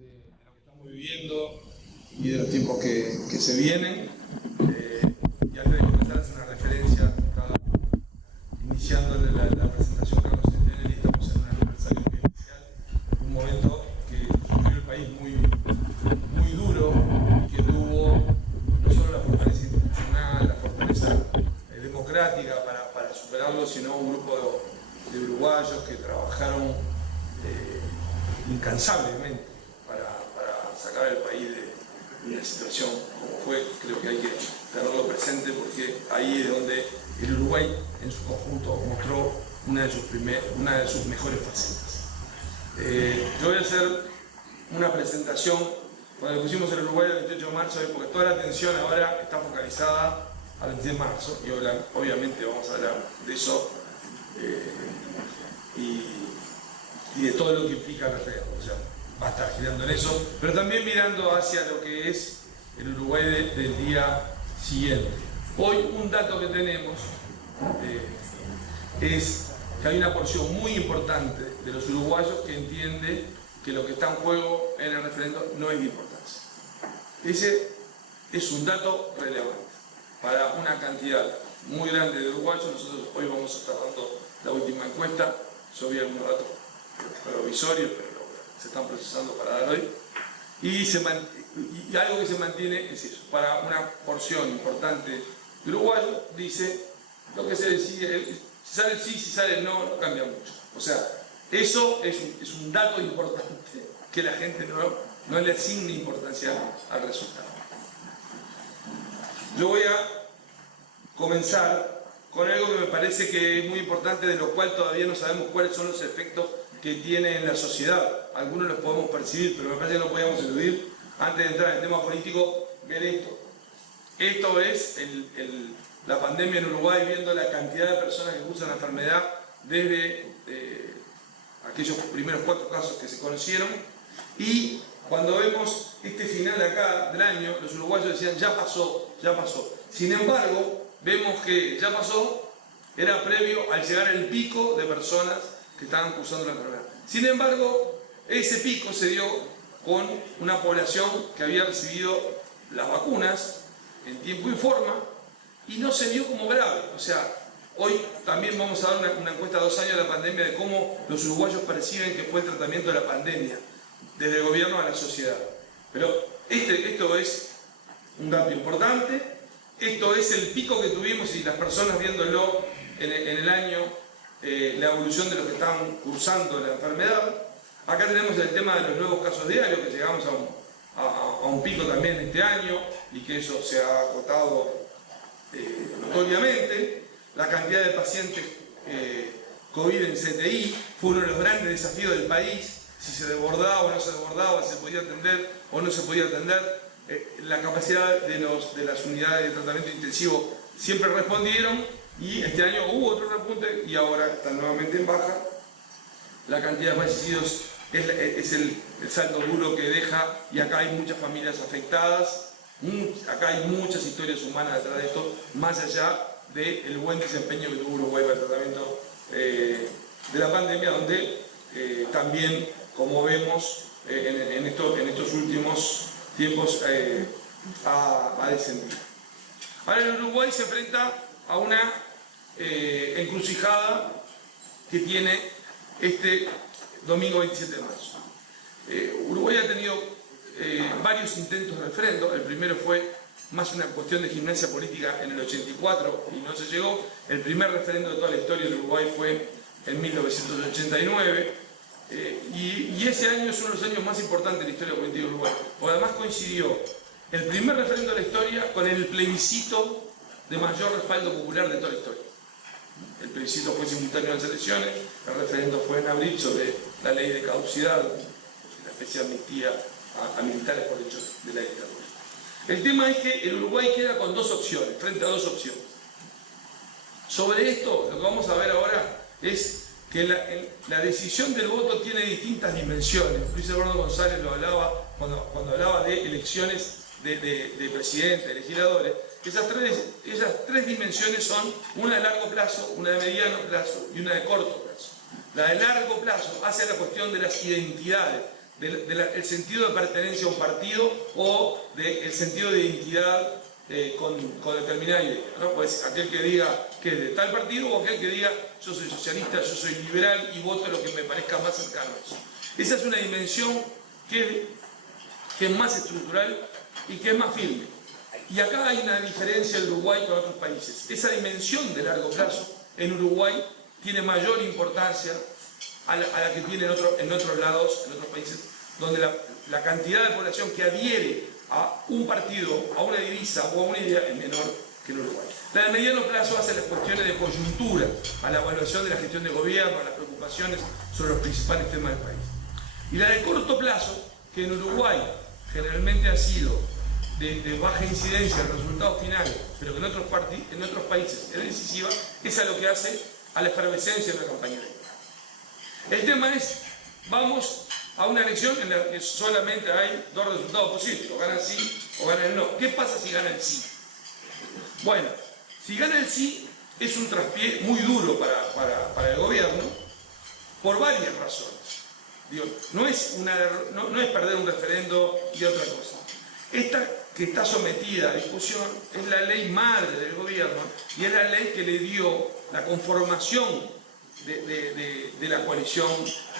de lo que estamos viviendo y de los tiempos que se vienen. Y antes de comenzar, hacer una referencia, estaba iniciando la presentación Carlos Centinelli, estamos en un aniversario muy especial, un momento que vivió el país muy duro, que tuvo no solo la fortaleza institucional, la fortaleza democrática para superarlo, sino un grupo de uruguayos que trabajaron incansablemente para sacar al país de una situación como fue. Creo que hay que tenerlo presente porque ahí es donde el Uruguay en su conjunto mostró una de sus mejores facetas. Yo voy a hacer una presentación. Cuando pusimos el Uruguay el 28 de marzo, porque toda la atención ahora está focalizada al 26 de marzo y obviamente vamos a hablar de eso y de todo lo que implica el referéndum. O sea, va a estar girando en eso, pero también mirando hacia lo que es el Uruguay del día siguiente. Hoy un dato que tenemos es que hay una porción muy importante de los uruguayos que entiende que lo que está en juego en el referéndum no es de importancia. Ese es un dato relevante para una cantidad muy grande de uruguayos. Nosotros hoy vamos a estar dando la última encuesta. Yo vi algunos datos provisorios, pero se están procesando para dar hoy. Y algo que se mantiene es eso. Para una porción importante de uruguayos, dice lo que se decide, si sale el sí, si sale el no, no cambia mucho. O sea, eso es un dato importante que la gente no le asigne importancia al resultado. Yo voy a comenzar con algo que me parece que es muy importante, de lo cual todavía no sabemos cuáles son los efectos que tiene en la sociedad. Algunos los podemos percibir, pero me parece que no podíamos eludir, antes de entrar en el tema político, ver esto. Esto es la pandemia en Uruguay, viendo la cantidad de personas que cursan la enfermedad desde aquellos primeros 4 casos que se conocieron. Y cuando vemos este final de acá del año, los uruguayos decían, ya pasó, ya pasó. Sin embargo, vemos que ya pasó, era previo al llegar el pico de personas que estaban cursando la enfermedad. Sin embargo, ese pico se dio con una población que había recibido las vacunas en tiempo y forma y no se vio como grave. O sea, hoy también vamos a dar una encuesta a 2 años de la pandemia de cómo los uruguayos perciben que fue el tratamiento de la pandemia, desde el gobierno a la sociedad. Pero esto es un dato importante. Esto es el pico que tuvimos y las personas viéndolo en el año, la evolución de los que estaban cursando la enfermedad. Acá tenemos el tema de los nuevos casos diarios, que llegamos a un pico también este año y que eso se ha acotado notoriamente. La cantidad de pacientes COVID en CTI fue uno de los grandes desafíos del país, si se desbordaba o no se desbordaba, si se podía atender o no se podía atender. La capacidad de las unidades de tratamiento intensivo siempre respondieron y este año hubo otro repunte y ahora están nuevamente en baja. La cantidad de fallecidos es el saldo duro que deja, y acá hay muchas familias afectadas, acá hay muchas historias humanas detrás de esto, más allá del buen desempeño que tuvo Uruguay para el tratamiento de la pandemia, donde también, como vemos en estos últimos tiempos, ha descendido. Ahora el Uruguay se enfrenta a una encrucijada que tiene este domingo 27 de marzo. Uruguay ha tenido varios intentos de referéndum. El primero fue más una cuestión de gimnasia política en el 84 y no se llegó. El primer referéndum de toda la historia del Uruguay fue en 1989. Y ese año es uno de los años más importantes de la historia política de Uruguay, porque además coincidió el primer referéndum de la historia con el plebiscito de mayor respaldo popular de toda la historia. El plebiscito fue simultáneo a las elecciones, el referéndum fue en abril sobre la ley de caducidad, la especie de amnistía a militares por hechos de la dictadura. El tema es que el Uruguay queda con 2 opciones, frente a 2 opciones. Sobre esto, lo que vamos a ver ahora es que la decisión del voto tiene distintas dimensiones. Luis Eduardo González lo hablaba cuando hablaba de elecciones de presidente, de legisladores. Esas tres dimensiones son una de largo plazo, una de mediano plazo y una de corto plazo. La de largo plazo hace a la cuestión de las identidades, del sentido de pertenencia a un partido o del sentido de identidad con determinada idea, ¿no? Pues aquel que diga que es de tal partido o aquel que diga yo soy socialista, yo soy liberal y voto lo que me parezca más cercano a eso. Esa es una dimensión que es más estructural y que es más firme. Y acá hay una diferencia en Uruguay con otros países. Esa dimensión de largo plazo en Uruguay tiene mayor importancia a la que tiene en otros lados, en otros países, donde la cantidad de población que adhiere a un partido, a una divisa o a una idea es menor que en Uruguay. La de mediano plazo hace las cuestiones de coyuntura, a la evaluación de la gestión de gobierno, a las preocupaciones sobre los principales temas del país. Y la de corto plazo, que en Uruguay generalmente ha sido de baja incidencia en el resultado final, pero que en otros países es decisiva, es a lo que hace a la efervescencia de la campaña electoral. El tema es, vamos a una elección en la que solamente hay dos resultados posibles, o gana el sí o gana el no. ¿Qué pasa si gana el sí? Bueno, si gana el sí es un traspié muy duro para el gobierno por varias razones. Digo, no es perder un referendo y otra cosa. Esta que está sometida a discusión es la ley madre del gobierno y es la ley que le dio la conformación de la coalición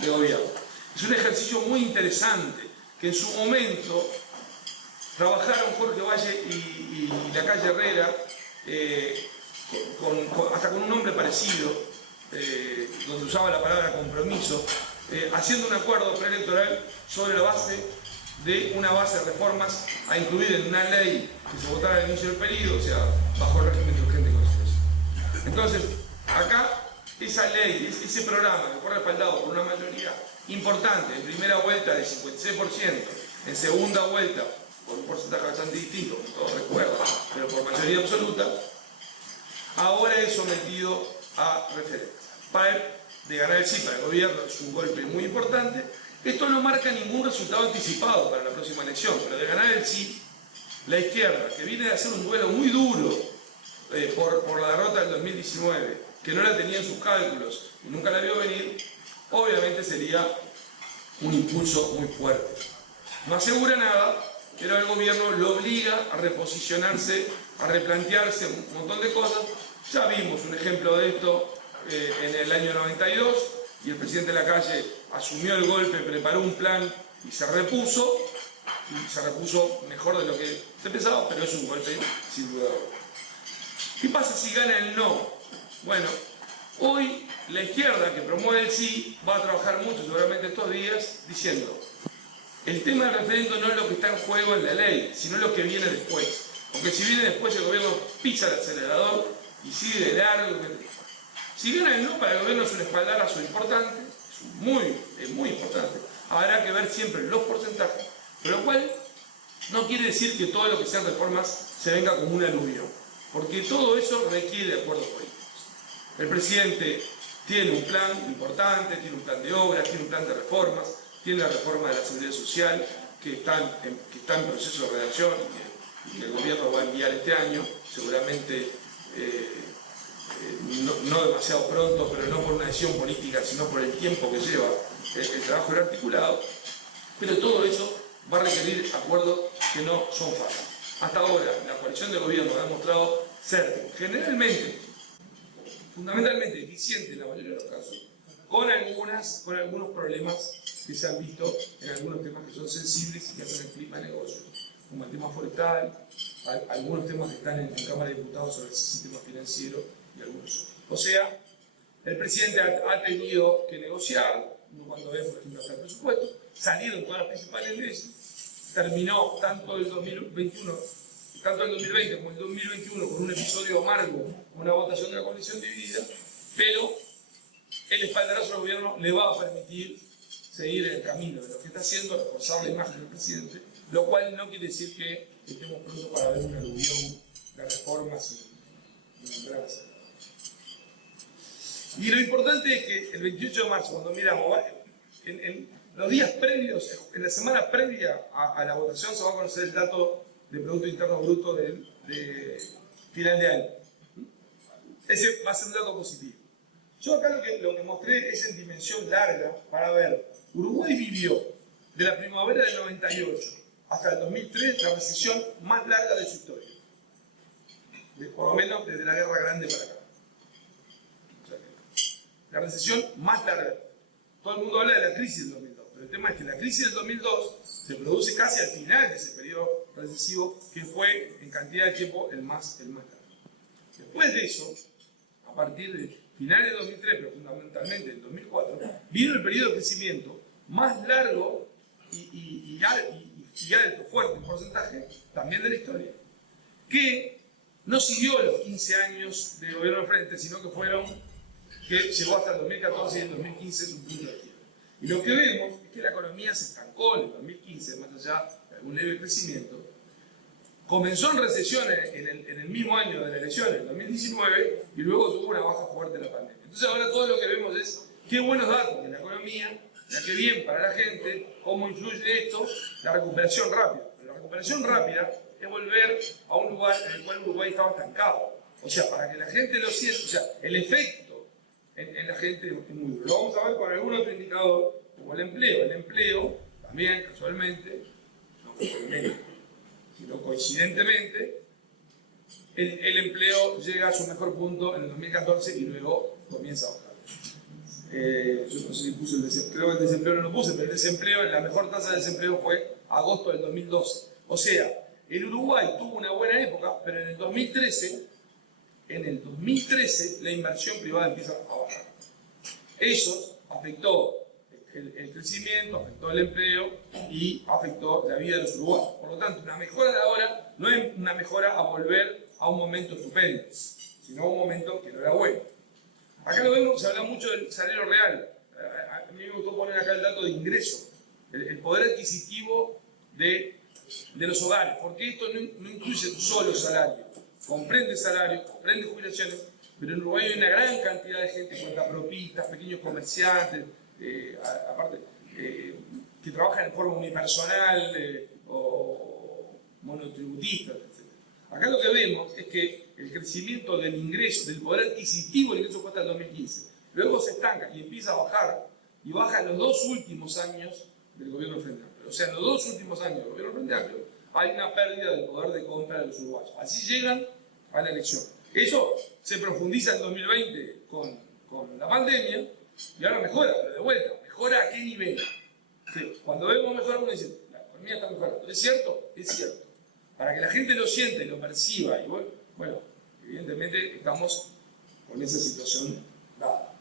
de gobierno. Es un ejercicio muy interesante que en su momento trabajaron Jorge Valle y la calle Herrera, hasta con un nombre parecido, donde usaba la palabra compromiso, haciendo un acuerdo preelectoral sobre la base de una base de reformas a incluir en una ley que se votara al inicio del periodo, o sea, bajo el régimen de urgente consecuencia. Entonces, acá, esa ley, ese programa que fue respaldado por una mayoría importante, en primera vuelta de 56%, en segunda vuelta, por un porcentaje bastante distinto, como todos recuerdan, pero por mayoría absoluta, ahora es sometido a referéndum. De ganar el sí para el gobierno es un golpe muy importante. Esto no marca ningún resultado anticipado para la próxima elección, pero de ganar el sí, la izquierda, que viene de hacer un duelo muy duro por la derrota del 2019, que no la tenía en sus cálculos y nunca la vio venir, obviamente sería un impulso muy fuerte. No asegura nada, pero el gobierno lo obliga a reposicionarse, a replantearse un montón de cosas. Ya vimos un ejemplo de esto en el año 92, y el presidente Lacalle asumió el golpe, preparó un plan y se repuso mejor de lo que se pensaba, pero es un golpe sin duda. ¿Qué pasa si gana el no? Bueno, hoy la izquierda que promueve el sí va a trabajar mucho seguramente estos días diciendo el tema del referendo no es lo que está en juego en la ley, sino lo que viene después. Porque si viene después el gobierno pisa el acelerador y sigue de largo. Si gana el no, para el gobierno es un espaldarazo importante, es muy importante. Habrá que ver siempre los porcentajes, pero lo cual no quiere decir que todo lo que sean reformas se venga como un aluvión, porque todo eso requiere acuerdos políticos. El presidente tiene un plan importante, tiene un plan de obras, tiene un plan de reformas, tiene la reforma de la seguridad social que está en proceso de redacción y que el gobierno va a enviar este año, seguramente no demasiado pronto, pero no por una decisión política, sino por el tiempo que lleva el trabajo del articulado. Pero todo eso va a requerir acuerdos que no son fáciles. Hasta ahora, la coalición de gobierno ha demostrado ser fundamentalmente eficiente en la mayoría de los casos, con algunos problemas que se han visto en algunos temas que son sensibles y que hacen el clima de negocio, como el tema forestal, algunos temas que están en Cámara de Diputados sobre el sistema financiero y algunos otros. O sea, el presidente ha tenido que negociar, cuando ve, por ejemplo, hasta el presupuesto, salieron todas las principales leyes, terminó tanto el 2020 como el 2021 con un episodio amargo, una votación de la coalición dividida, pero el espaldarazo del gobierno le va a permitir seguir en el camino de lo que está haciendo, reforzar la imagen del presidente, lo cual no quiere decir que estemos prontos para ver un aluvión de reformas y un gran acelerador. Y lo importante es que el 28 de marzo, cuando miramos, en los días previos, en la semana previa a la votación, se va a conocer el dato de Producto Interno Bruto de final de año. Ese va a ser un dato positivo. Yo acá lo que mostré es en dimensión larga para ver. Uruguay vivió de la primavera del 98 hasta el 2003, la recesión más larga de su historia. Por lo menos desde la Guerra Grande para acá. O sea que, la recesión más larga. Todo el mundo habla de la crisis del 2002, pero el tema es que la crisis del 2002 se produce casi al final de ese periodo recesivo, que fue en cantidad de tiempo el más largo. Después de eso, a partir de finales de 2003, pero fundamentalmente en 2004, vino el periodo de crecimiento más largo y alto, fuerte en porcentaje, también de la historia, que no siguió los 15 años de gobierno al frente, sino que llegó hasta el 2014 y el 2015 es un punto de quiebre. Y lo que vemos es que la economía se estancó en el 2015, más allá de algún leve crecimiento. Comenzó en recesión en el mismo año de la elección, en el 2019, y luego tuvo una baja fuerte en la pandemia. Entonces ahora todo lo que vemos es qué buenos datos de la economía, qué bien para la gente, cómo influye esto, la recuperación rápida. Pero la recuperación rápida es volver a un lugar en el cual Uruguay estaba estancado. O sea, para que la gente lo sienta, o sea, el efecto en la gente es muy duro. Lo vamos a ver con algún otro indicador, como el empleo. El empleo, también casualmente, no casualmente, sino coincidentemente, el empleo llega a su mejor punto en el 2014 y luego comienza a bajar. Yo no sé si puse el desempleo, creo que el desempleo no lo puse, pero el desempleo, la mejor tasa de desempleo fue agosto del 2012. O sea, el Uruguay tuvo una buena época, pero en el 2013 la inversión privada empieza a bajar. Eso afectó el crecimiento, afectó el empleo y afectó la vida de los uruguayos. Por lo tanto, una mejora de ahora no es una mejora a volver a un momento estupendo, sino a un momento que no era bueno. Acá lo vemos, se habla mucho del salario real. A mí me gustó poner acá el dato de ingreso, el poder adquisitivo de los hogares, porque esto no incluye solo salario, comprende salario, comprende jubilaciones, pero en Uruguay hay una gran cantidad de gente, cuentapropistas, pequeños comerciantes, aparte, que trabajan en forma unipersonal o monotributistas, etc. Acá lo que vemos es que el crecimiento del ingreso, del poder adquisitivo del ingreso fue hasta el 2015. Luego se estanca y empieza a bajar, y baja en los 2 últimos años del gobierno del Frente Amplio. O sea, en los 2 últimos años del gobierno del Frente Amplio hay una pérdida del poder de compra de los uruguayos. Así llegan a la elección. Eso se profundiza en 2020 con la pandemia, y ahora mejora, pero de vuelta, ¿mejora a qué nivel? Sí, cuando vemos mejorar, uno dice, la economía está mejorando. ¿Es cierto? Es cierto. Para que la gente lo sienta y lo perciba, y bueno, evidentemente estamos con esa situación dada.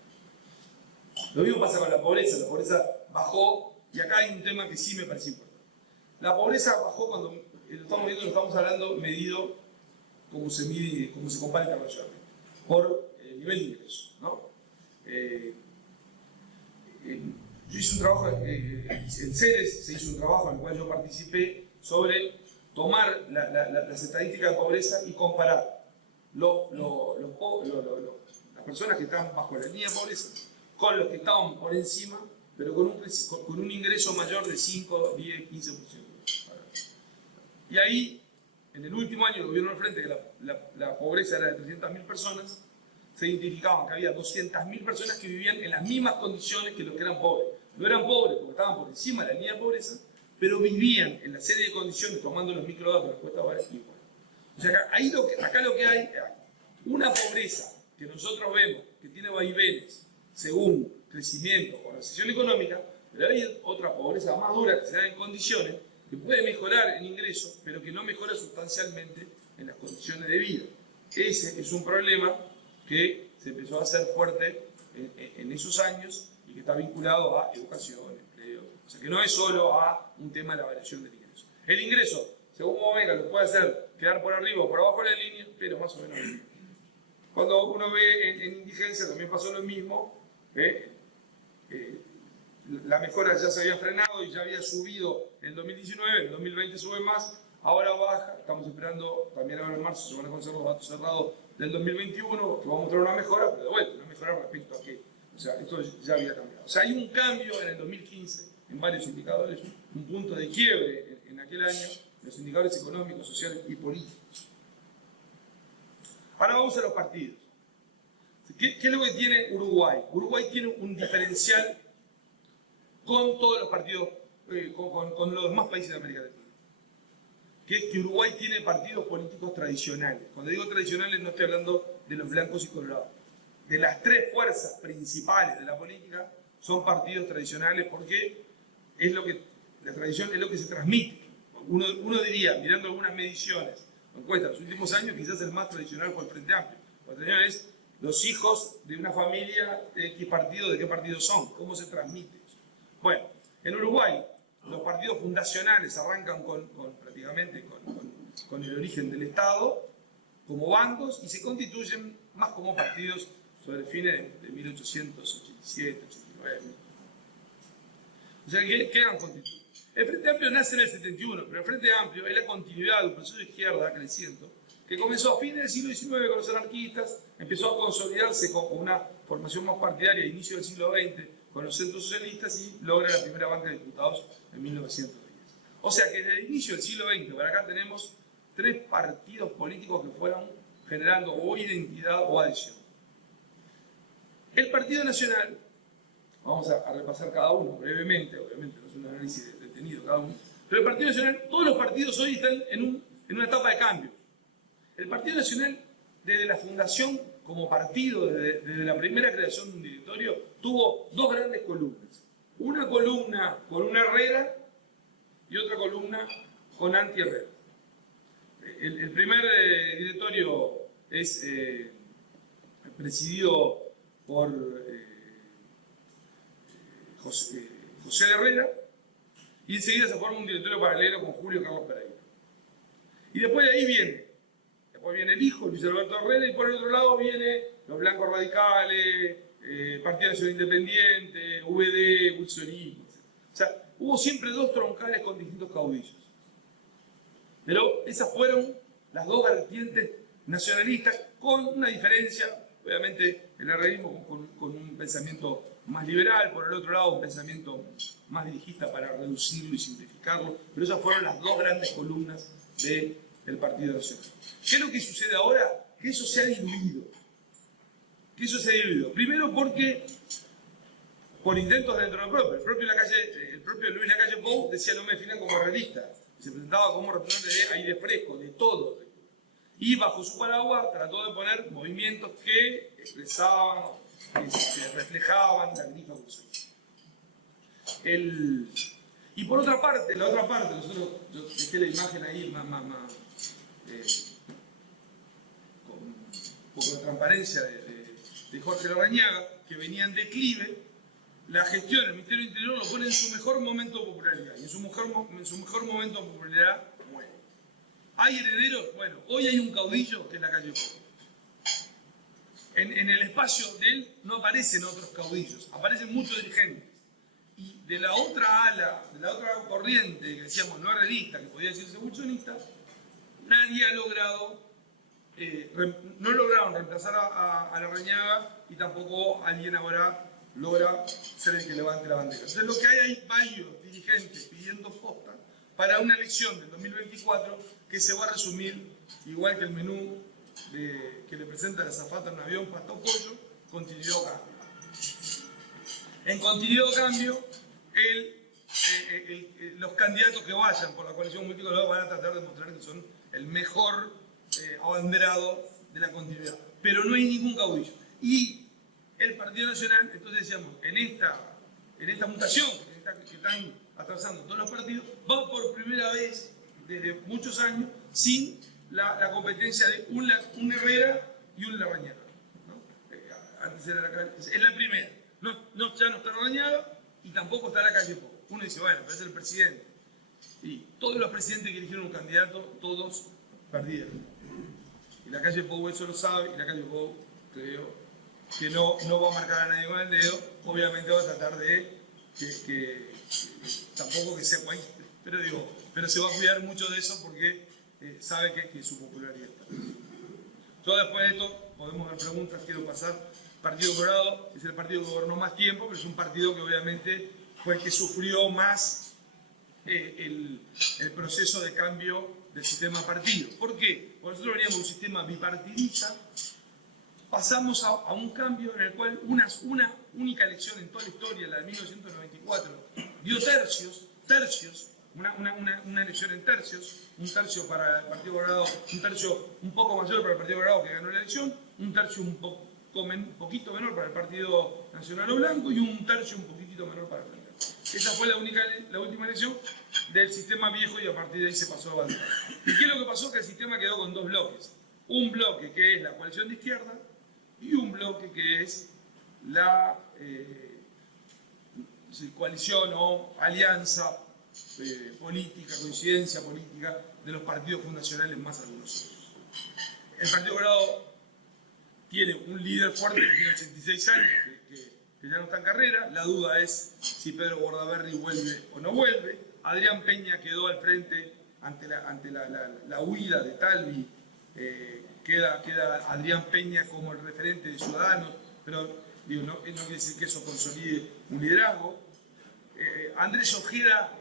Lo mismo pasa con la pobreza bajó, y acá hay un tema que sí me parece importante. La pobreza bajó cuando, lo estamos hablando medido como se mide, como se compara internacionalmente, por nivel de ingresos, ¿no? Yo hice un trabajo, en CEDES se hizo un trabajo en el cual yo participé sobre tomar las estadísticas de pobreza y comparar las personas que estaban bajo la línea de pobreza con los que estaban por encima, pero con un ingreso mayor de 5, 10, 15%. Y ahí, en el último año del gobierno del Frente, que la pobreza era de 300.000 personas, se identificaban que había 200.000 personas que vivían en las mismas condiciones que los que eran pobres. No eran pobres porque estaban por encima de la línea de pobreza, pero vivían en la serie de condiciones, tomando los microdatos, las cuestas varias, igual. O sea, acá lo que hay una pobreza que nosotros vemos, que tiene vaivenes según crecimiento o recesión económica, pero hay otra pobreza más dura que se da en condiciones, que puede mejorar en ingresos, pero que no mejora sustancialmente en las condiciones de vida. Ese es un problema que se empezó a hacer fuerte en esos años y que está vinculado a educación, empleo. O sea, que no es solo a un tema de la variación del ingreso. El ingreso, según como venga, lo puede hacer quedar por arriba o por abajo de la línea, pero más o menos bien. Cuando uno ve en indigencia también pasó lo mismo. La mejora ya se había frenado y ya había subido en el 2019, en el 2020 sube más, ahora baja, estamos esperando, también ahora en marzo se van a conocer los datos cerrados del 2021, que va a mostrar una mejora, pero de vuelta, una mejora respecto a qué. O sea, esto ya había cambiado. O sea, hay un cambio en el 2015 en varios indicadores, un punto de quiebre en aquel año, los indicadores económicos, sociales y políticos. Ahora vamos a los partidos. ¿Qué es lo que tiene Uruguay? Uruguay tiene un diferencial con todos los partidos con los demás países de América Latina, que es que Uruguay tiene partidos políticos tradicionales. Cuando digo tradicionales no estoy hablando de los blancos y colorados. De las tres fuerzas principales de la política son partidos tradicionales porque es lo que, la tradición es lo que se transmite. Uno diría, mirando algunas mediciones, encuestas de los últimos años, quizás el más tradicional fue el Frente Amplio. El tradicional es los hijos de una familia de X partido, de qué partido son, cómo se transmite eso. Bueno, en Uruguay los partidos fundacionales arrancan prácticamente con el origen del Estado, como bancos, y se constituyen más como partidos sobre fines de 1887, 89. O sea, que quedan constituidos. El Frente Amplio nace en el 71, pero el Frente Amplio es la continuidad de un proceso de izquierda creciendo, que comenzó a fines del siglo XIX con los anarquistas, empezó a consolidarse con una formación más partidaria a inicio del siglo XX con los centros socialistas y logra la primera banca de diputados en 1910. O sea que desde el inicio del siglo XX para acá tenemos tres partidos políticos que fueron generando o identidad o adhesión. El Partido Nacional, vamos a repasar cada uno brevemente, obviamente no es un análisis detenido cada uno, pero el Partido Nacional, todos los partidos hoy están en una etapa de cambio. El Partido Nacional, desde la fundación como partido, desde la primera creación de un directorio, tuvo dos grandes columnas. Una columna con una Herrera y otra columna con anti-Herrera. El primer directorio es presidido por José de Herrera, y enseguida se forma un directorio paralelo con Julio Carlos Pereira. Y después de ahí viene el hijo, Luis Alberto Herrera, y por el otro lado viene los blancos radicales, Partido Nacional Independiente, VD, wilsonismo, etc. O sea, hubo siempre dos troncales con distintos caudillos. Pero esas fueron las dos vertientes nacionalistas, con una diferencia, obviamente el herrerismo con un pensamiento más liberal, por el otro lado un pensamiento más dirigista para reducirlo y simplificarlo, pero esas fueron las dos grandes columnas del Partido Nacional. ¿Qué es lo que sucede ahora? Que eso se ha diluido. Primero porque, por intentos dentro del propio, el propio Luis Lacalle Pou decía no me definan como herrerista, se presentaba como representante de aire fresco, de todo. Y bajo su paraguas trató de poner movimientos que expresaban, que reflejaban la grifa bolsonarista. Y por otra parte, yo dejé la imagen ahí con un poco de transparencia de Jorge Larrañaga, que venía en declive. La gestión del Ministerio del Interior lo pone en su mejor momento de popularidad, y en su mejor momento de popularidad muere. ¿Hay herederos? Bueno, hoy hay un caudillo que es Lacalle Pou. En el espacio de él no aparecen otros caudillos, aparecen muchos dirigentes. Y de la otra ala, de la otra corriente, que decíamos no herrerista, que podía decirse wilsonista, nadie ha logrado, no lograron reemplazar a Larrañaga, y tampoco alguien ahora logra ser el que levante la bandera. Entonces lo que hay varios dirigentes pidiendo posta para una elección del 2024 que se va a resumir igual que el menú que le presenta la azafata en un avión, pasta o pollo, continuidad o cambio. En continuidad o cambio, los candidatos que vayan por la coalición multicolor van a tratar de mostrar que son el mejor abanderado de la continuidad. Pero no hay ningún caudillo. Y el Partido Nacional, entonces decíamos, en esta mutación que están atravesando todos los partidos, va por primera vez desde muchos años sin la competencia de un Herrera y un Larrañaga, ¿no? Antes era es la primera. Ya no está Larrañaga y tampoco está Lacalle Pou. Uno dice, bueno, pero es el presidente. Y todos los presidentes que eligieron un candidato, todos perdieron. Y Lacalle Pou eso lo sabe, y Lacalle Pou, creo, que no va a marcar a nadie con el dedo. Obviamente va a tratar de que tampoco que sea guay, pero se va a cuidar mucho de eso porque sabe que su popularidad está. Yo después de esto podemos ver preguntas, quiero pasar. Partido Colorado es el partido que gobernó más tiempo, pero es un partido que obviamente fue el que sufrió más el proceso de cambio del sistema partido. ¿Por qué? Porque nosotros veníamos de un sistema bipartidista, pasamos a un cambio en el cual una única elección en toda la historia, la de 1994, dio tercios. tercios, una elección en tercios, un tercio para el Partido Colorado, un tercio un poco mayor para el Partido Colorado que ganó la elección, un tercio un poquito menor para el Partido Nacional o Blanco y un tercio un poquitito menor para el Frente Amplio. Esa fue la última elección del sistema viejo y a partir de ahí se pasó a bandera. ¿Y qué es lo que pasó? Que el sistema quedó con dos bloques. Un bloque que es la coalición de izquierda y un bloque que es la coalición o alianza política, coincidencia política de los partidos fundacionales más algunos otros. El Partido Colorado tiene un líder fuerte que tiene 86 años, que ya no está en carrera. La duda es si Pedro Bordaberry vuelve o no vuelve. Adrián Peña quedó al frente ante la huida de Talvi. Queda Adrián Peña como el referente de Ciudadanos, pero digo, no quiere decir que eso consolide un liderazgo. Andrés Ojeda,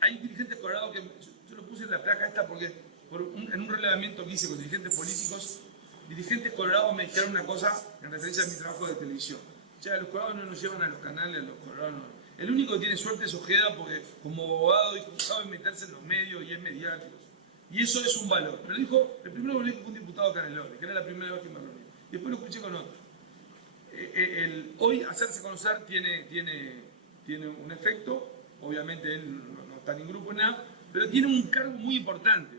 hay dirigentes colorados que yo lo puse en la placa esta porque en un relevamiento que hice con dirigentes políticos, dirigentes colorados me dijeron una cosa en referencia a mi trabajo de televisión. O sea, los colorados no nos llevan a los canales, los colorados no. El único que tiene suerte es Ojeda porque como abogado y como sabe meterse en los medios y es mediático. Y eso es un valor. Me lo dijo, el primero me lo dijo fue un diputado Canelones, que era la primera vez que me reuní. Después lo escuché con otro. Hoy hacerse conocer tiene un efecto. Obviamente él no está en grupo ni nada, pero tiene un cargo muy importante.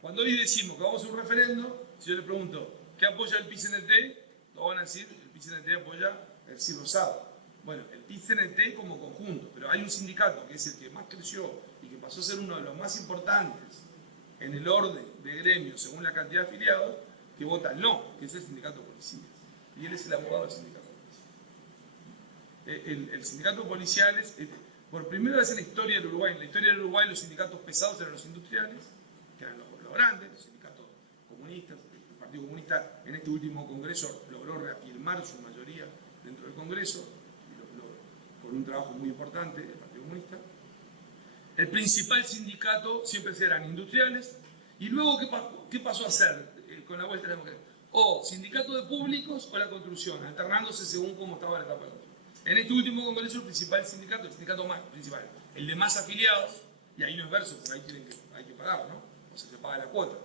Cuando hoy decimos que vamos a un referendo, si yo le pregunto, ¿qué apoya el PICNT? Todos van a decir, el PICNT apoya el CIR Rosado. Bueno, el PICNT como conjunto, pero hay un sindicato que es el que más creció y que pasó a ser uno de los más importantes en el orden de gremios según la cantidad de afiliados, que vota el no, que es el sindicato policial. Y él es el abogado del sindicato policial. El sindicato policial es, por primera vez en la historia del Uruguay, los sindicatos pesados eran los industriales, que eran los grandes, los sindicatos comunistas. El Partido Comunista en este último congreso logró reafirmar su mayoría dentro del Congreso, por un trabajo muy importante del Partido Comunista. El principal sindicato siempre serán industriales. Y luego, ¿qué pasó a ser con la vuelta de la democracia? O sindicato de públicos o la construcción, alternándose según cómo estaba la etapa de la construcción. En este último congreso, el principal sindicato, el sindicato más principal, el de más afiliados, y ahí no es verso, porque ahí hay que pagar, ¿no? O sea, se paga la cuota,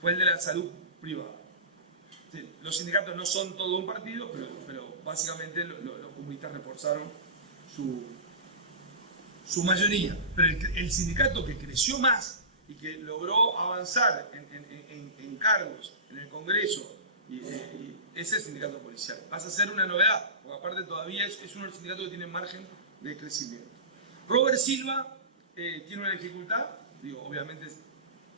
fue el de la salud privada. Sí, los sindicatos no son todo un partido, pero básicamente los comunistas reforzaron su mayoría. Pero el sindicato que creció más y que logró avanzar en cargos en el Congreso, es el sindicato policial. Pasa a ser una novedad, porque aparte todavía es uno de los sindicatos que tiene margen de crecimiento. Robert Silva tiene una dificultad, digo, obviamente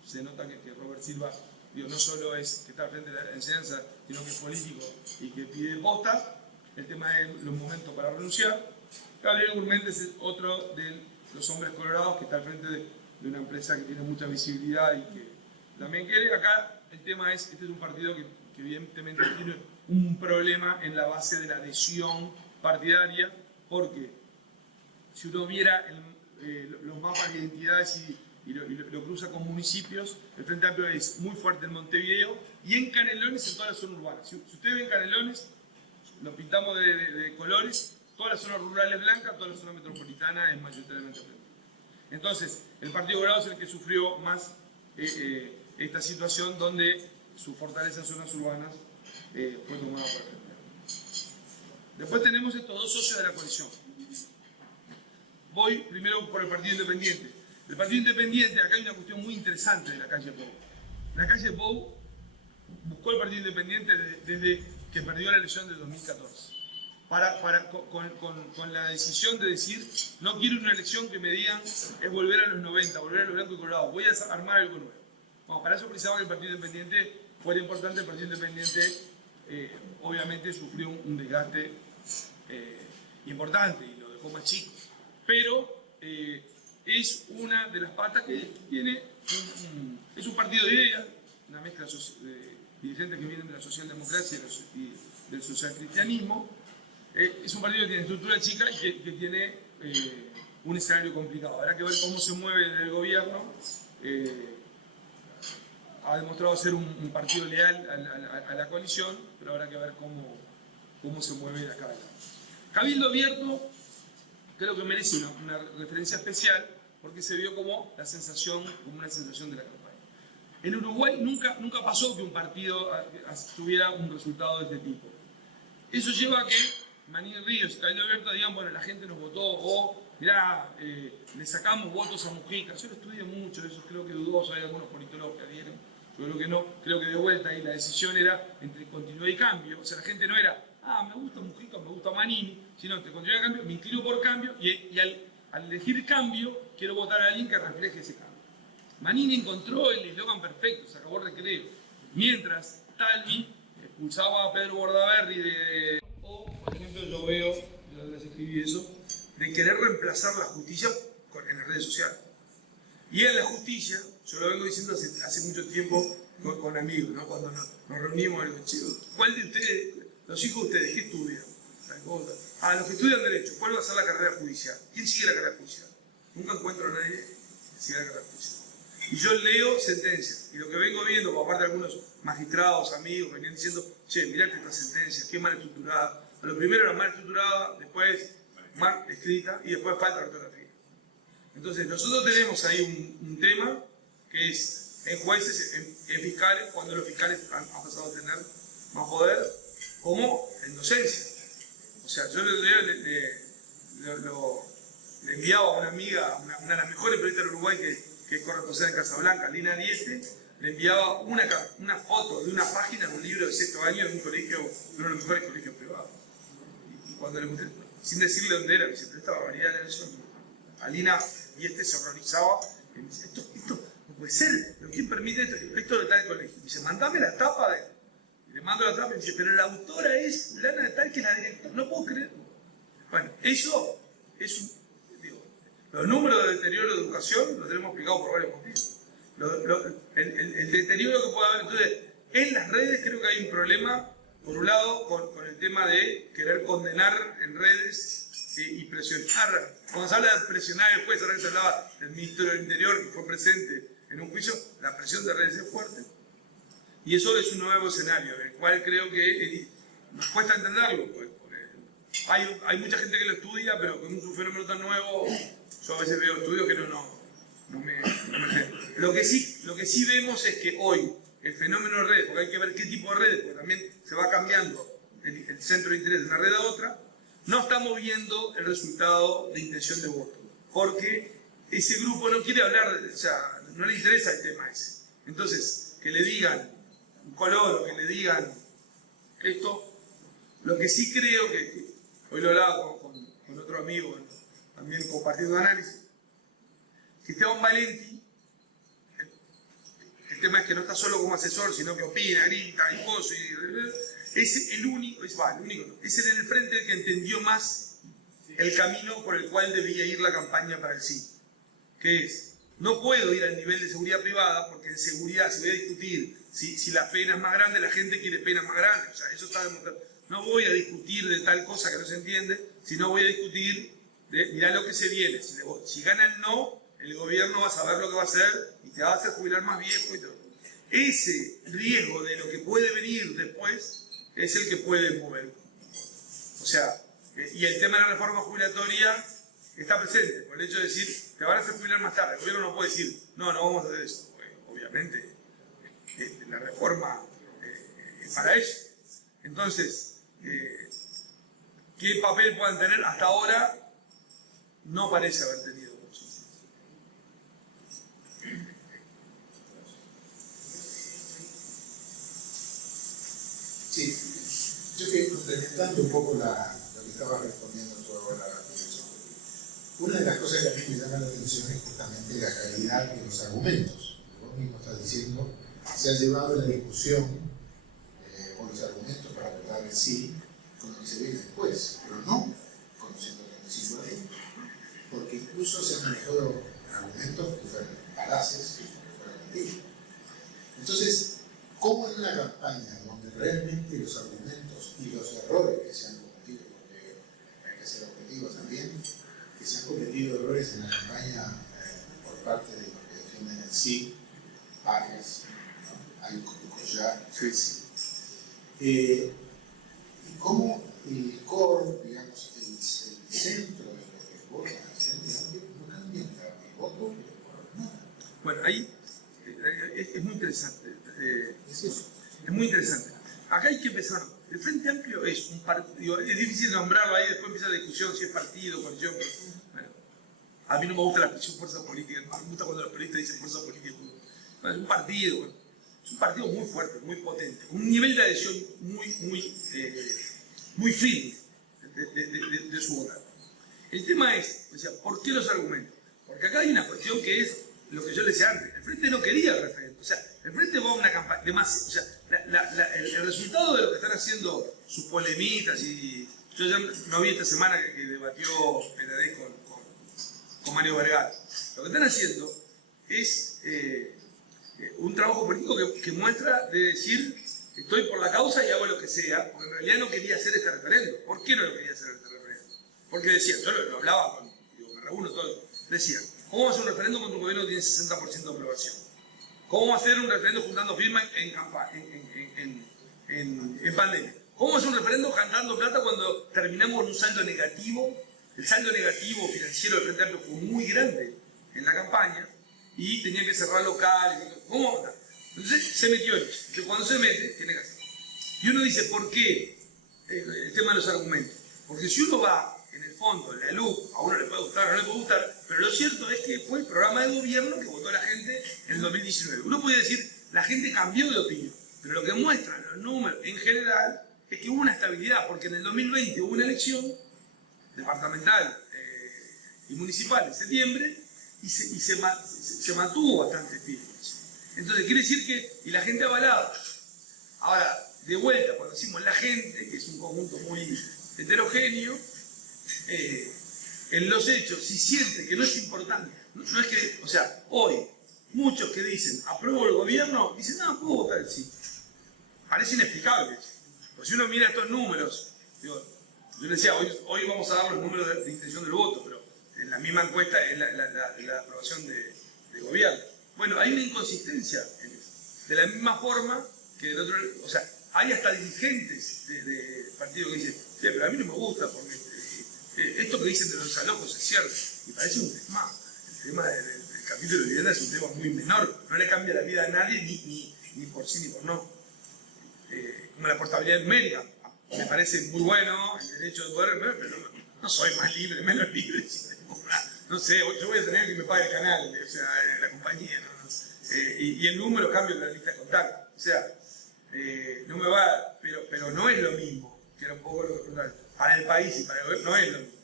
se nota que Robert Silva, digo, no solo es que está al frente de la enseñanza, sino que es político y que pide postas. El tema es los momentos para renunciar. Gabriel Gurméndez es otro de los hombres colorados que está al frente de una empresa que tiene mucha visibilidad y que también quiere. Acá el tema es, este es un partido que evidentemente tiene un problema en la base de la adhesión partidaria, porque si uno viera los mapas de identidades y lo cruza con municipios, el Frente Amplio es muy fuerte en Montevideo y en Canelones, en toda la zona urbana. Si ustedes ven Canelones, lo pintamos de colores, toda la zona rural es blanca, toda la zona metropolitana es mayoritariamente blanca. Entonces, el Partido Colorado es el que sufrió más esta situación donde su fortaleza en zonas urbanas fue tomada por el Frente. Después tenemos estos dos socios de la coalición. Voy primero por el Partido Independiente. El Partido Independiente, acá hay una cuestión muy interesante de la calle Pou. La calle Pou buscó el Partido Independiente desde que perdió la elección de 2014. Con la decisión de decir, no quiero una elección que me digan es volver a los 90, volver a los blancos y colorados, voy a armar algo nuevo. Bueno, para eso precisaba que el Partido Independiente fuera importante. El Partido Independiente obviamente sufrió un desgaste importante y lo dejó más chico, pero es una de las patas que tiene, es un partido de ideas, una mezcla de dirigentes que vienen de la socialdemocracia y del socialcristianismo. Es un partido que tiene estructura chica y que tiene un escenario complicado. Habrá que ver cómo se mueve el gobierno. Ha demostrado ser un partido leal a la coalición, pero habrá que ver cómo se mueve de acá adelante. Cabildo Abierto creo que merece una referencia especial porque se vio como una sensación de la campaña. En Uruguay nunca pasó que un partido tuviera un resultado de este tipo. Eso lleva a que Manini Ríos y Cabildo Abierto digan, bueno, la gente nos votó, o mirá, le sacamos votos a Mujica. Yo lo estudié mucho, eso creo que dudoso, hay algunos politólogos que adhieren, yo creo que no, creo que de vuelta ahí la decisión era entre continuidad y cambio. O sea, la gente no era, me gusta Mujica, me gusta Manini, sino entre continuidad y cambio, me inclino por cambio, y al elegir cambio, quiero votar a alguien que refleje ese cambio. Manini encontró el eslogan perfecto, se acabó el recreo. Mientras Talvi expulsaba a Pedro Bordaberry o, por ejemplo, yo veo, yo les escribí eso, de querer reemplazar la justicia en las redes sociales. Y en la justicia, yo lo vengo diciendo hace mucho tiempo con amigos, ¿no? Cuando nos reunimos en los chicos. ¿Cuál de ustedes, los hijos de ustedes, qué estudian? Los que estudian Derecho, ¿cuál va a ser la carrera judicial? ¿Quién sigue la carrera judicial? Nunca encuentro a nadie que siga la carrera judicial. Y yo leo sentencias, y lo que vengo viendo, por parte de algunos magistrados, amigos, venían diciendo, che, mirate esta sentencia, qué mal estructurada. Lo primero era mal estructurada, después mal escrita, y después falta ortografía. Entonces, nosotros tenemos ahí un tema que es en jueces, en fiscales, cuando los fiscales han pasado a tener más poder, como en docencia. O sea, yo le enviaba a una amiga, una de las mejores periodistas del Uruguay, que es corresponsal en Casablanca, Lina Dieste, le enviaba una foto de una página de un libro de 6º año de un colegio, de uno de los mejores colegios privados. Y cuando le mostré, sin decirle dónde era, me dice, pero esta barbaridad de la nación. A Lina Dieste se horrorizaba, y me dice, esto no puede ser, ¿pero quién permite esto? Esto de tal colegio. Me dice, mandame la tapa de... Y le mando la tapa y me dice, pero la autora es fulana de tal que es la directora, no puedo creerlo. Bueno, eso es un... Los números de deterioro de educación los tenemos explicados por varios motivos. El deterioro que puede haber. Entonces, en las redes creo que hay un problema, por un lado, con el tema de querer condenar en redes y presionar. Cuando se habla de presionar al juez, ahora que se hablaba del ministro del Interior que fue presente en un juicio, la presión de redes es fuerte. Y eso es un nuevo escenario, el cual creo que nos cuesta entenderlo. Porque hay mucha gente que lo estudia, pero con un fenómeno tan nuevo. Yo a veces veo estudios que no me lo que sí vemos es que hoy el fenómeno de redes, porque hay que ver qué tipo de redes, porque también se va cambiando el centro de interés de una red a otra, no estamos viendo el resultado de intención de voto, porque ese grupo no quiere hablar, o sea, no le interesa el tema ese. Entonces, que le digan un color o que le digan esto, lo que sí creo que hoy lo hablaba con otro amigo, también compartiendo análisis, que Esteban Valenti, el tema es que no está solo como asesor, sino que opina, grita, y cosas, es el único, es en el frente el que entendió más el camino por el cual debía ir la campaña para el sí, que es, no puedo ir al nivel de seguridad privada, porque en seguridad, si voy a discutir si la pena es más grande, la gente quiere penas más grandes, o sea, eso está demostrado. No voy a discutir de tal cosa que no se entiende, sino voy a discutir de, mirá lo que se viene, si gana el no, el gobierno va a saber lo que va a hacer y te va a hacer jubilar más viejo y todo. Ese riesgo de lo que puede venir después es el que puede mover. O sea, y el tema de la reforma jubilatoria está presente, por el hecho de decir, te van a hacer jubilar más tarde. El gobierno no puede decir, no vamos a hacer eso. Obviamente, la reforma es para eso. Entonces, ¿qué papel puedan tener? Hasta ahora no parece haber tenido mucho. Sí, yo que complementando un poco lo que estaba respondiendo tú ahora, una de las cosas que a mí me llama la atención es justamente la calidad de los argumentos. Vos mismo estás diciendo, se ha llevado la discusión o los argumentos para votar el sí con lo que se viene después, pero no con los 135 de ahí, porque incluso se han manejado argumentos que fueron falaces, que fueron mentiras. Entonces, ¿cómo en una campaña donde realmente los argumentos y los errores que se han cometido, porque hay que ser objetivos también, que se han cometido errores en la campaña por parte de los que defienden el sí, Arias, ¿no? Hay Collar, sí. Y cómo el core, digamos, el centro de lo que votan al Frente Amplio no cambian el voto, pero por nada. Bueno, ahí es muy interesante. Es eso. Es muy interesante. Acá hay que empezar. El Frente Amplio es un partido, es difícil nombrarlo ahí, después empieza la discusión si es partido, coalición. Bueno, a mí no me gusta la expresión fuerza política, no me gusta cuando los periodistas dicen fuerza política. Bueno, es un partido, bueno, es un partido muy fuerte, muy potente, con un nivel de adhesión muy firme de su votante. El tema es, o sea, ¿por qué los argumentos? Porque acá hay una cuestión que es lo que yo le decía antes, el Frente no quería el referéndum, o sea, el Frente va a una campaña de más, o sea, el resultado de lo que están haciendo sus polemitas y yo ya no vi esta semana que debatió PND con Mario Vergara, lo que están haciendo es un trabajo político que muestra de decir estoy por la causa y hago lo que sea, porque en realidad no quería hacer este referéndum. ¿Por qué no lo quería hacer este referéndum? Porque decían, yo lo hablaba con, digo, me reúno todo, decían, ¿cómo va a hacer un referéndum cuando un gobierno tiene 60% de aprobación? ¿Cómo va a hacer un referéndum juntando firmas en pandemia? ¿Cómo va a hacer un referéndum cantando plata cuando terminamos en un saldo negativo? El saldo negativo financiero del Frente Amplio fue muy grande en la campaña y tenía que cerrar locales. ¿Cómo va a votar? Entonces se metió en eso. Entonces cuando se mete, tiene que hacer. Y uno dice, ¿por qué el tema de los argumentos? Porque si uno va en el fondo, en la luz, a uno le puede gustar o no le puede gustar, pero lo cierto es que fue el programa de gobierno que votó la gente en el 2019. Uno puede decir, la gente cambió de opinión, pero lo que muestran los números en general es que hubo una estabilidad, porque en el 2020 hubo una elección departamental y municipal en septiembre y se mantuvo bastante firme. Entonces quiere decir que, y la gente ha avalado. Ahora, de vuelta, cuando decimos la gente, que es un conjunto muy heterogéneo, en los hechos, si siente que no es importante, no es que, o sea, hoy, muchos que dicen, apruebo el gobierno, dicen, no, puedo votar el sí. Parece inexplicable. Pues si uno mira estos números, digo, yo decía, hoy vamos a dar los números de intención del voto, pero en la misma encuesta es la aprobación de gobierno. Bueno, hay una inconsistencia en eso. De la misma forma que del otro, o sea, hay hasta dirigentes de partidos que dicen, sí, pero a mí no me gusta porque esto que dicen de los desalojos es cierto, y parece un tema. El tema del capítulo de vivienda es un tema muy menor, no le cambia la vida a nadie ni por sí ni por no. Como la portabilidad numérica, me parece muy bueno el derecho de poder, pero no soy más libre, menos libre. No sé, yo voy a tener que me pague el canal, o sea, la compañía, ¿no? Y el número cambio en la lista de contactos, o sea, no me va, pero no es lo mismo, que era un poco lo que para el país y para el gobierno no es lo mismo.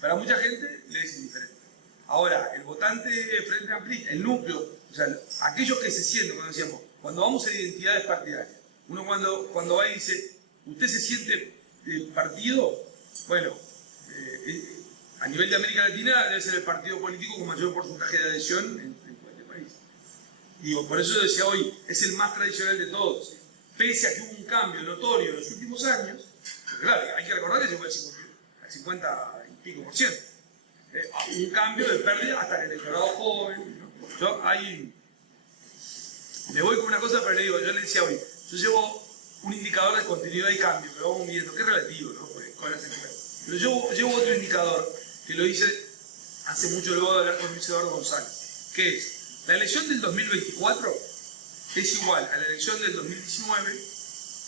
Para mucha gente le es indiferente. Ahora, el votante Frente Amplio, el núcleo, o sea, aquellos que se sienten, cuando decíamos, cuando vamos a identidades partidarias, uno cuando va y dice, ¿usted se siente partido? Bueno, a nivel de América Latina debe ser el partido político con mayor porcentaje de adhesión en cualquier país. Digo, por eso yo decía hoy, es el más tradicional de todos. Pese a que hubo un cambio notorio en los últimos años, porque claro, hay que recordar que se fue al 50 y pico %. Un cambio de pérdida hasta el electorado joven, ¿no? Yo ahí le voy con una cosa, pero le digo, yo le decía hoy, yo llevo un indicador de continuidad y cambio, que vamos midiendo, que es relativo, ¿no? Con las encuestas. Pero llevo otro indicador que lo hice hace mucho luego de hablar con Luis Eduardo González, que es, la elección del 2024 es igual a la elección del 2019,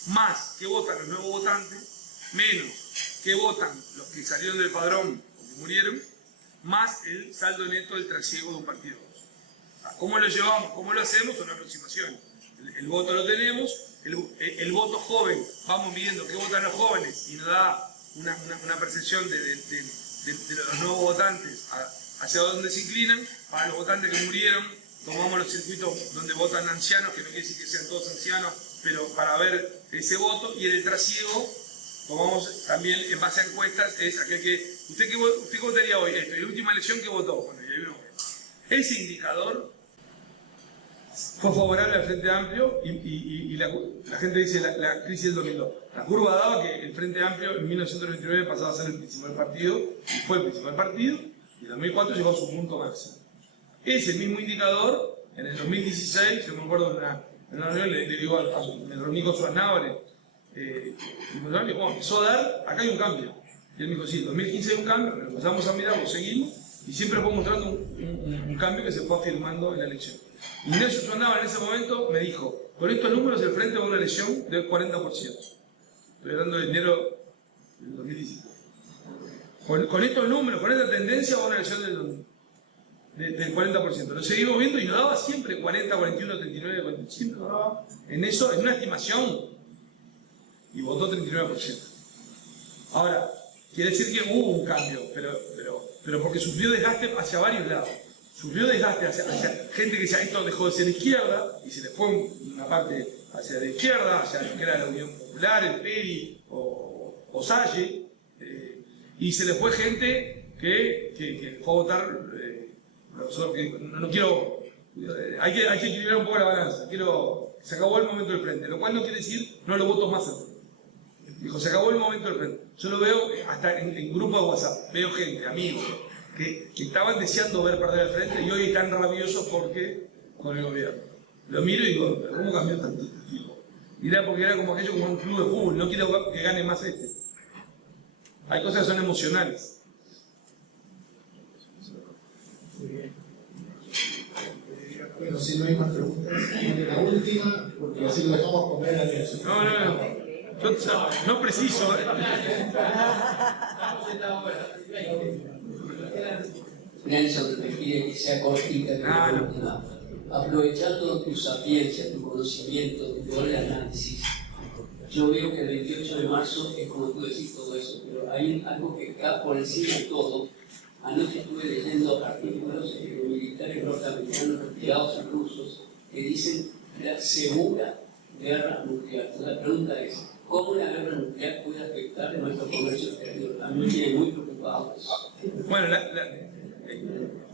más que votan los nuevos votantes, menos que votan los que salieron del padrón o que murieron, más el saldo neto del trasiego de un partido. ¿Cómo lo llevamos? ¿Cómo lo hacemos? Una aproximación. El voto lo tenemos, el voto joven, vamos midiendo qué votan los jóvenes y nos da una percepción de los nuevos votantes hacia dónde se inclinan. Para los votantes que murieron, tomamos los circuitos donde votan ancianos, que no quiere decir que sean todos ancianos, pero para ver ese voto. Y en el trasiego, tomamos también en base a encuestas, es aquel que, ¿usted qué votaría hoy? En la última elección, ¿qué votó? Bueno, y hay uno. Ese indicador fue favorable al Frente Amplio y la gente dice la crisis del 2002. La curva daba que el Frente Amplio en 1999 pasaba a ser el principal partido, y fue el principal partido, y en 2004 llegó a su punto máximo. Ese mismo indicador, en el 2016, yo me acuerdo en una reunión, le digo, me reuní con Suárez Návarez, y me dijo, bueno, empezó a dar, acá hay un cambio. Y él me dijo, sí, en 2015 hay un cambio, lo empezamos a mirar, lo seguimos, y siempre fue mostrando un cambio que se fue afirmando en la elección. Ignacio Sonaba en ese momento me dijo, con estos números el Frente va a una elección del 40%. Estoy hablando de enero del 2017. Con estos números, con esta tendencia va a una elección del 40%. Lo seguimos viendo y nos daba siempre 40, 41, 39, 40, siempre nos daba en eso, en una estimación. Y votó 39%. Ahora, quiere decir que hubo un cambio, pero porque sufrió desgaste hacia varios lados. Sufrió desgaste hacia gente que decía, esto dejó de ser izquierda, y se le fue una parte hacia la izquierda, hacia lo que era la Unión Popular, el PERI o Salle, y se le fue gente que fue a votar, no quiero, hay que equilibrar un poco la balanza, se acabó el momento del Frente, lo cual no quiere decir no lo voto más al Frente. Dijo, se acabó el momento del Frente. Yo lo veo hasta en grupos de WhatsApp, veo gente, amigos, que estaban deseando ver perder el Frente y hoy están rabiosos porque con el gobierno. Lo miro y digo, ¿cómo cambió tanto este tipo? Mirá, porque era como aquello como un club de fútbol, no quiero que gane más este. Hay cosas que son emocionales. Muy bien. Bueno, si no hay más preguntas, la última, porque así lo dejamos comer a Nelson. No. No preciso. Nelson, te pide que sea cortita. Aprovechando tu sapiencia, tu conocimiento, tu poder de análisis, yo veo que el 28 de marzo es como tú decís todo eso, pero hay algo que está por encima de todo. Anoche estuve leyendo artículos de militares norteamericanos retirados y rusos que dicen la segura guerra nuclear. Entonces la pregunta es, ¿cómo la guerra nuclear puede afectar a nuestro comercio exterior? A mí me tiene muy preocupado eso. Bueno,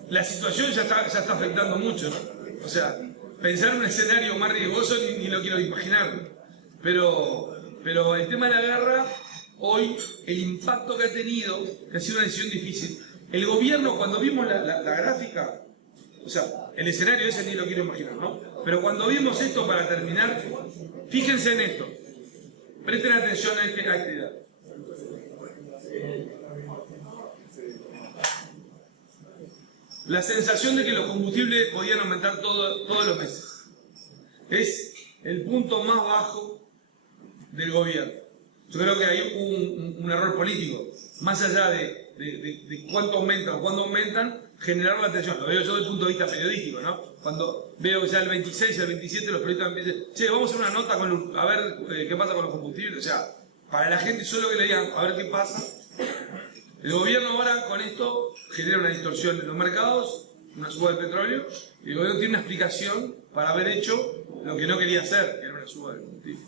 la situación ya está afectando mucho, ¿no? O sea, pensar en un escenario más riesgoso ni lo quiero imaginar. Pero el tema de la guerra, hoy, el impacto que ha tenido, que ha sido una decisión difícil. El gobierno, cuando vimos la gráfica, o sea, el escenario ese ni lo quiero imaginar, ¿no? Pero cuando vimos esto, para terminar, fíjense en esto. Presten atención a esta idea. La sensación de que los combustibles podían aumentar todos los meses. Es el punto más bajo del gobierno. Yo creo que hay un error político. Más allá de cuánto aumentan o cuándo aumentan, generar la atención. Lo veo yo desde el punto de vista periodístico, ¿no? Cuando veo que ya el 26 y el 27 los periodistas me dicen, che, vamos a hacer una nota a ver qué pasa con los combustibles. O sea, para la gente solo que le digan a ver qué pasa. El gobierno ahora con esto genera una distorsión en los mercados, una suba del petróleo, y el gobierno tiene una explicación para haber hecho lo que no quería hacer, que era una suba del combustible.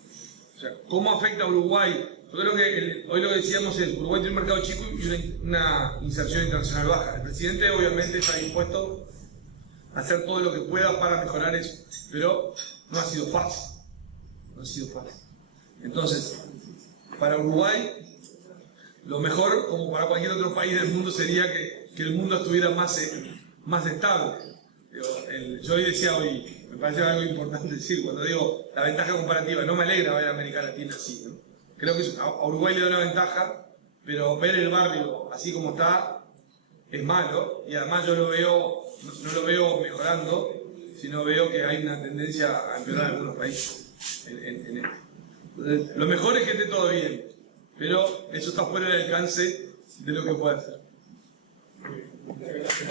O sea, ¿cómo afecta a Uruguay? Yo creo que hoy lo que decíamos es, Uruguay tiene un mercado chico y una inserción internacional baja. El presidente obviamente está dispuesto a hacer todo lo que pueda para mejorar eso, pero no ha sido fácil. No ha sido fácil. Entonces, para Uruguay, lo mejor, como para cualquier otro país del mundo, sería que el mundo estuviera más estable. Yo hoy decía me parece algo importante decir, cuando digo la ventaja comparativa, no me alegra ver a América Latina así, ¿no? Creo que a Uruguay le da una ventaja, pero ver el barrio así como está es malo, y además yo no lo veo mejorando, sino veo que hay una tendencia a empeorar en algunos países. Entonces, lo mejor es que esté todo bien, pero eso está fuera del alcance de lo que puede hacer. Muchas gracias.